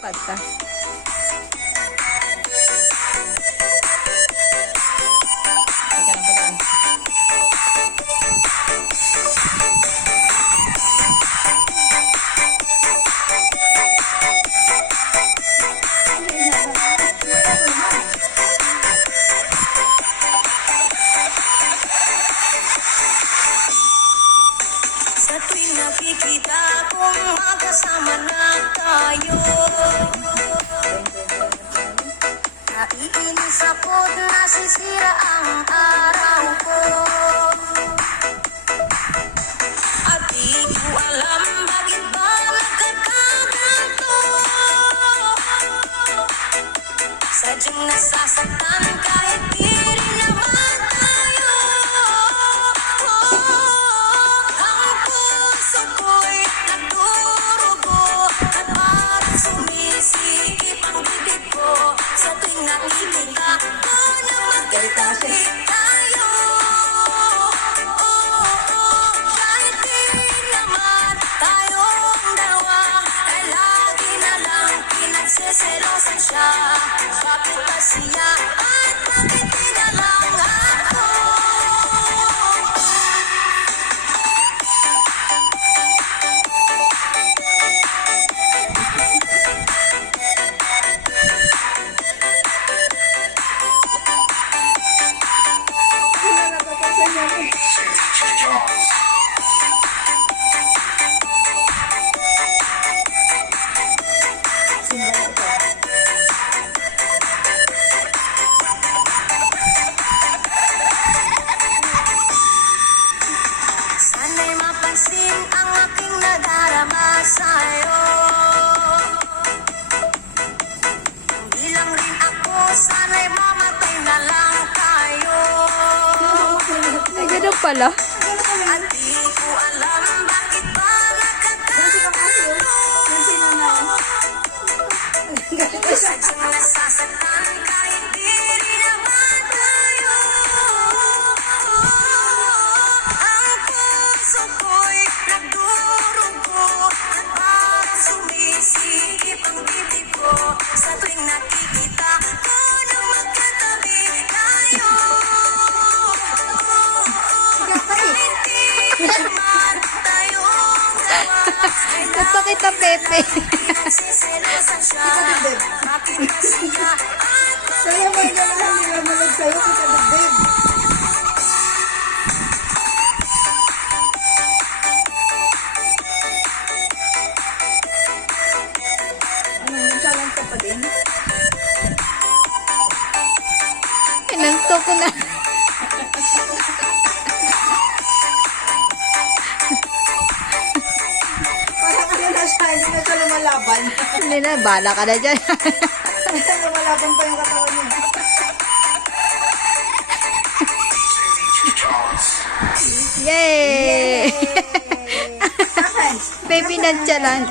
Pagka. Sa tuwing nakikita kong magkasama na tayo, naiinis ako't nasisira ang araw ko. At di ko alam bakit ba nagkakaganto. Sadyang nasasaktan kahit di rin naman tayo. Ang puso ko'y nagdurugo at parang sumisikip ang bibig ko sa tuwing nakikita ko na magkatabi tayo. Kahit di naman tayong dalawa ay lagi na lang pinagseselosan siya. Bakit ba siya at bakit di na lang ako? Sana'y mapansin ang aking nadarama sa'yo. Hindi lang rin ako, sana'y mamatay na lang tayo. Ay, ganun pala. At di ko alam bakit ba nagkakaganto. Sadyang nasasaktan kahit di rin naman tayo. Ang puso ko'y nagdurugo at parang sumisikip ang bibig ko sa tuwing nakikita ko na magkatabi tayo. Kahit di naman tayong dalawa ay Nagpakita, Pepe. pinagseselosan siya. Bakit ba siya at Saya mo yung ganahan nila malag sa'yo, kita dagdag. Ano, nagsalang ka pa din? Pinanto ko na. Parang ano na siya, hindi na siya lumalaban. Hindi na, bala ka na dyan. Lumalaban pa yung katawan niya. Yay! Yay! Akin. Baby nonchalant.